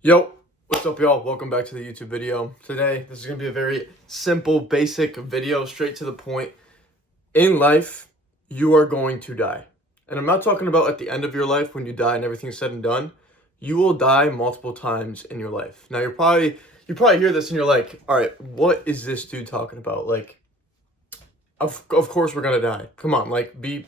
Yo, what's up y'all? Welcome back to the YouTube video. Today, this is going to be a very simple, basic video, straight to the point. In life, you are going to die. And I'm not talking about at the end of your life when you die and everything's said and done. You will die multiple times in your life. Now, you probably hear this and you're like, all right, what is this dude talking about? Like, of course we're going to die. Come on, like, be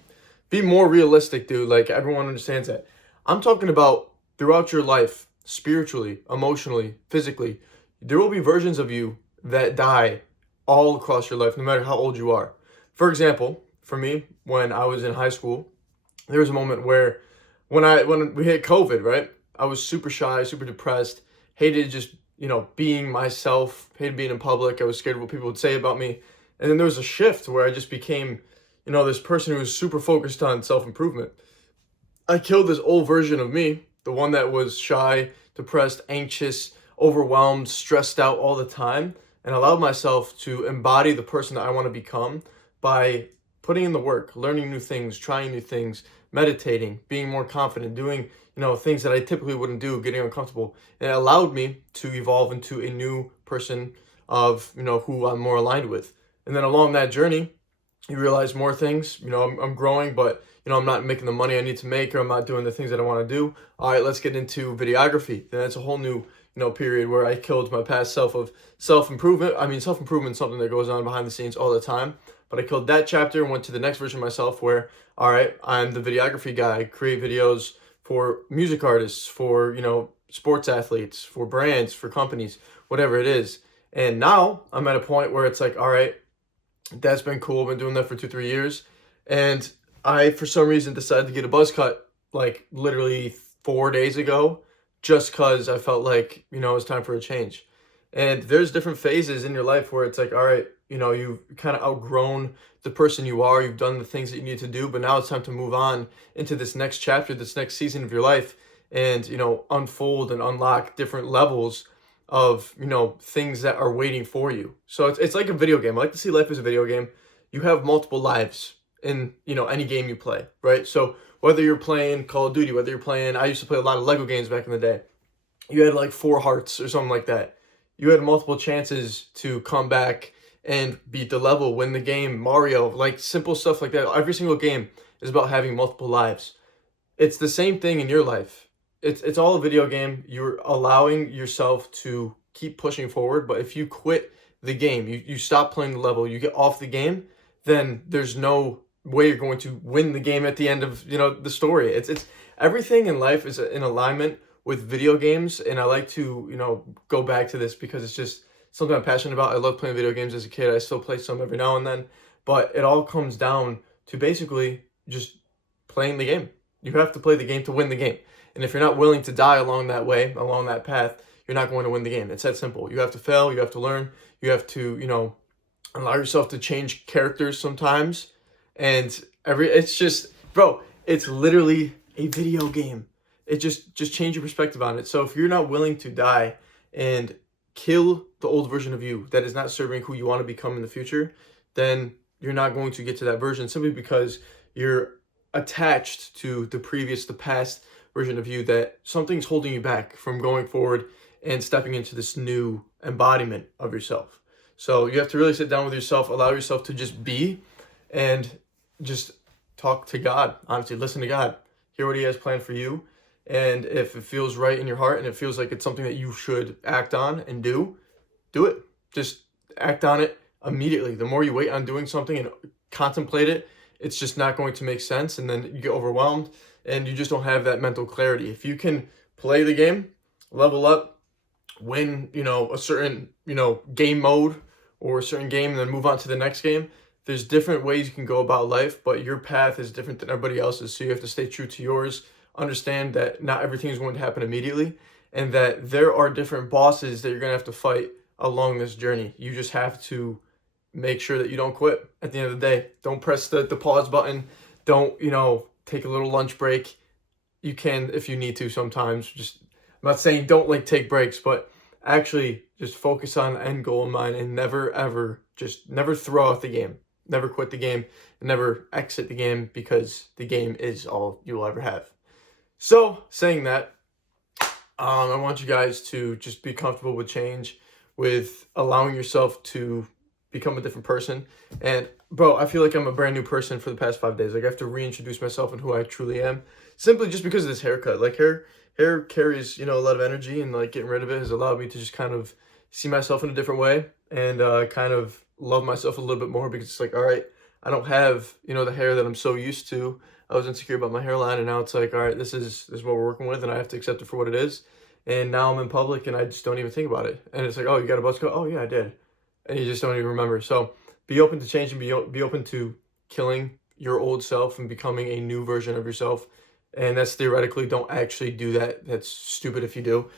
more realistic, dude. Like, everyone understands that. I'm talking about throughout your life, spiritually, emotionally, physically, there will be versions of you that die all across your life, no matter how old you are. For example, for me, when I was in high school, there was a moment where when we hit COVID, right? I was super shy, super depressed, hated just, being myself, hated being in public. I was scared of what people would say about me. And then there was a shift where I just became, this person who was super focused on self-improvement. I killed this old version of me, the one that was shy, depressed, anxious, overwhelmed, stressed out all the time, and allowed myself to embody the person that I want to become by putting in the work, learning new things, trying new things, meditating, being more confident, doing, things that I typically wouldn't do, getting uncomfortable. And it allowed me to evolve into a new person of, who I'm more aligned with. And then along that journey, you realize more things. I'm growing, but I'm not making the money I need to make, or I'm not doing the things that I want to do. All right, let's get into videography. And that's a whole new, period where I killed my past self of self-improvement. I mean, self-improvement is something that goes on behind the scenes all the time, but I killed that chapter and went to the next version of myself where, all right, I'm the videography guy. I create videos for music artists, for, sports athletes, for brands, for companies, whatever it is. And now I'm at a point where it's like, all right, that's been cool. I've been doing that for 2-3 years. And I, for some reason, decided to get a buzz cut like literally 4 days ago, just because I felt like, it was time for a change. And there's different phases in your life where it's like, all right, you've kind of outgrown the person you are. You've done the things that you need to do, but now it's time to move on into this next chapter, this next season of your life, and, unfold and unlock different levels of, things that are waiting for you. So it's like a video game. I like to see life as a video game. You have multiple lives in, any game you play, right? So whether you're playing Call of Duty, whether you're playing, I used to play a lot of Lego games back in the day. You had like 4 hearts or something like that. You had multiple chances to come back and beat the level, win the game, Mario, like simple stuff like that. Every single game is about having multiple lives. It's the same thing in your life. It's all a video game. You're allowing yourself to keep pushing forward, but if you quit the game, you stop playing the level, you get off the game, then there's no way you're going to win the game at the end of, the story. It's everything in life is in alignment with video games, and I like to, go back to this because it's just something I'm passionate about. I love playing video games as a kid. I still play some every now and then, but it all comes down to basically just playing the game. You have to play the game to win the game. And if you're not willing to die along that way, along that path, you're not going to win the game. It's that simple. You have to fail, you have to learn, you have to, allow yourself to change characters sometimes. And it's just, bro, it's literally a video game. It just change your perspective on it. So if you're not willing to die and kill the old version of you that is not serving who you want to become in the future, then you're not going to get to that version simply because you're attached to the past version of you, that something's holding you back from going forward and stepping into this new embodiment of yourself. So you have to really sit down with yourself, allow yourself to just be, and just talk to God. Honestly, listen to God. Hear what He has planned for you. And if it feels right in your heart and it feels like it's something that you should act on and do it. Just act on it immediately. The more you wait on doing something and contemplate it, it's just not going to make sense. And then you get overwhelmed and you just don't have that mental clarity. If you can play the game, level up, win, a certain, game mode or a certain game, and then move on to the next game. There's different ways you can go about life, but your path is different than everybody else's. So you have to stay true to yours. Understand that not everything is going to happen immediately, and that there are different bosses that you're going to have to fight along this journey. You just have to make sure that you don't quit at the end of the day. Don't press the pause button. Don't, take a little lunch break. You can if you need to sometimes. Just, I'm not saying don't like take breaks, but actually just focus on the end goal in mind and never ever, just never throw out the game. Never quit the game and never exit the game, because the game is all you'll ever have. So saying that, I want you guys to just be comfortable with change, with allowing yourself to become a different person. And bro, I feel like I'm a brand new person for the past 5 days. Like I have to reintroduce myself and who I truly am, simply just because of this haircut. Like hair carries, you know, a lot of energy, and like getting rid of it has allowed me to just kind of see myself in a different way, and kind of love myself a little bit more, because it's like, all right, I don't have, you know, the hair that I'm so used to. I was insecure about my hairline, and now it's like, all right, this is what we're working with, and I have to accept it for what it is. And now I'm in public, and I just don't even think about it. And it's like, oh, you got a buzz cut? Oh yeah, I did. And you just don't even remember. So be open to change, and be open to killing your old self and becoming a new version of yourself. And that's theoretically, don't actually do that. That's stupid if you do.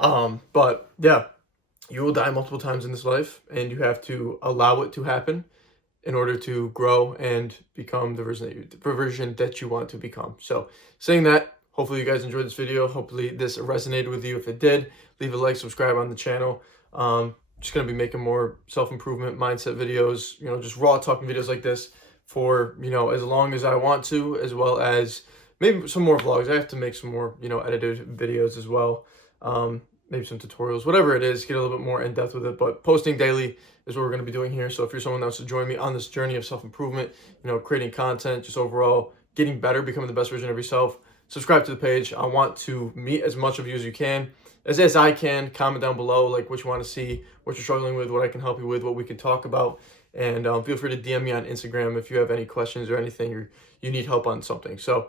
But yeah, you will die multiple times in this life, and you have to allow it to happen in order to grow and become the version that you want to become. So saying that, hopefully you guys enjoyed this video. Hopefully this resonated with you. If it did, leave a like, subscribe on the channel. Just going to be making more self-improvement mindset videos, you know, just raw talking videos like this for, you know, as long as I want to, as well as maybe some more vlogs. I have to make some more, you know, edited videos as well. Maybe some tutorials, whatever it is, get a little bit more in depth with it. But posting daily is what we're going to be doing here. So if you're someone that wants to join me on this journey of self-improvement, you know, creating content, just overall getting better, becoming the best version of yourself, subscribe to the page. I want to meet as much of you as you can, as I can. Comment down below, like, what you want to see, what you're struggling with, what I can help you with, what we can talk about. And feel free to DM me on Instagram if you have any questions or anything, or you need help on something. So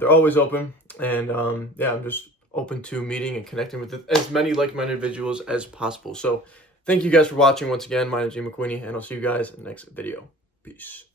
they're always open. And yeah, I'm just open to meeting and connecting with as many like-minded individuals as possible. So thank you guys for watching once again. My name is McQueeney, and I'll see you guys in the next video. Peace.